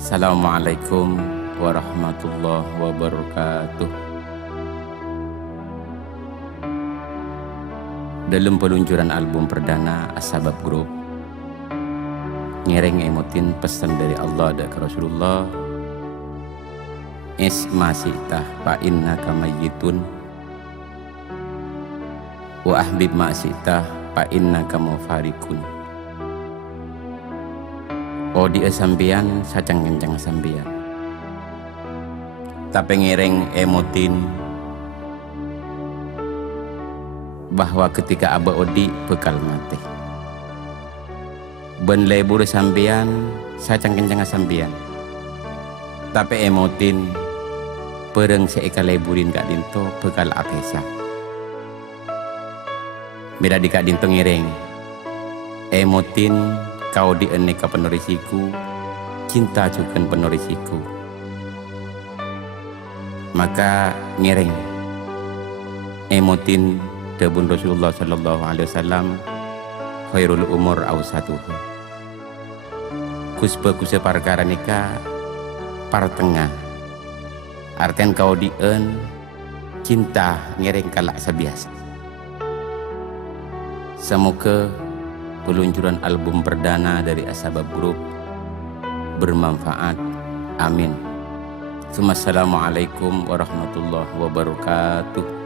Assalamualaikum warahmatullahi wabarakatuh. Dalam peluncuran album perdana As-Sabab Group, ngereng emotin pesan dari Allah dan Rasulullah, masih tah fa innaka mayyitun wa ahbib masih tah fa innaka mufarikun. Oh dia sambian sacang kencang sambian, tapi ngereng emotin bahwa ketika Aba Odi bekal mati. Ben lebur sambian sacang kencang sambian, tapi emotin pereng seeka leburin kak dinto bekal apesa. Beda di kak dinto ngereng emotin kau dieneka penorisiku, cinta cukan penorisiku. Maka ngereng emotin debun Rasulullah sallallahu alaihi wasallam khairul umur awsatuhu. Kuspe perkara nikah partengah. Artian kau dien cinta ngereng kalak sebiasa. Semoga peluncuran album perdana dari As-Sabab Group bermanfaat. Amin. Assalamualaikum warahmatullahi wabarakatuh.